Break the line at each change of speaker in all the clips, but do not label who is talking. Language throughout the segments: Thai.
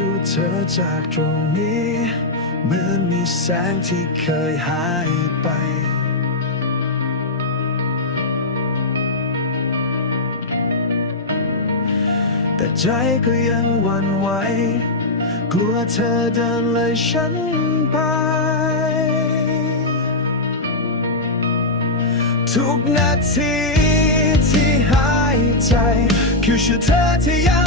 ดูเธอจากตรงนี้ เหมือนมีแสงที่เคยหายไป แต่ใจก็ยังหวั่นไหว กลัวเธอเดินเลยฉันไป ทุกนาทีที่หายใจ คือชื่อเธอที่ยัง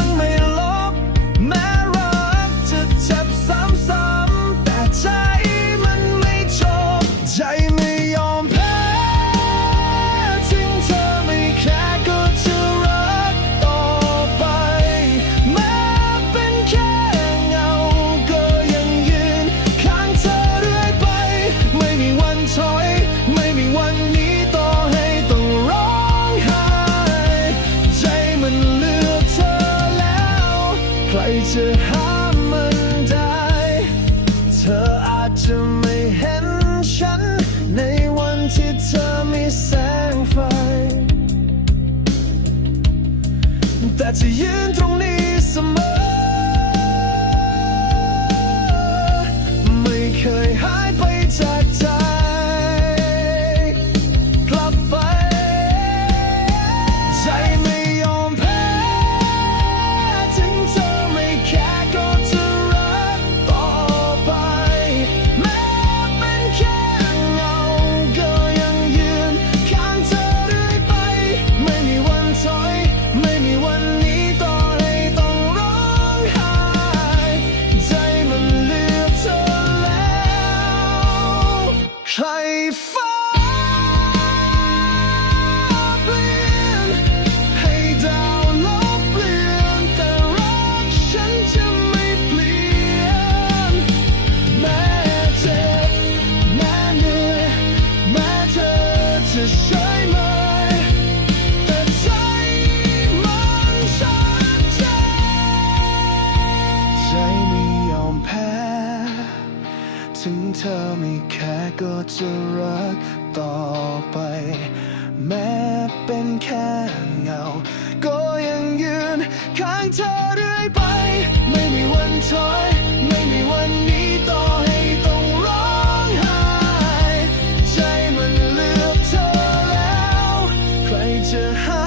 จะหามมันได้ เธออาจจะไม่เห็นฉัน ในวันที่เธอมีแสงไฟ แต่จะยืนตรงนี้เสมอ งเธอไม่แค่ก็จะรักต่อไป แม้เป็นแค่เงา ก็ยังยืนข้างเธอเรื่อยไป ไม่มีวันถอย 这。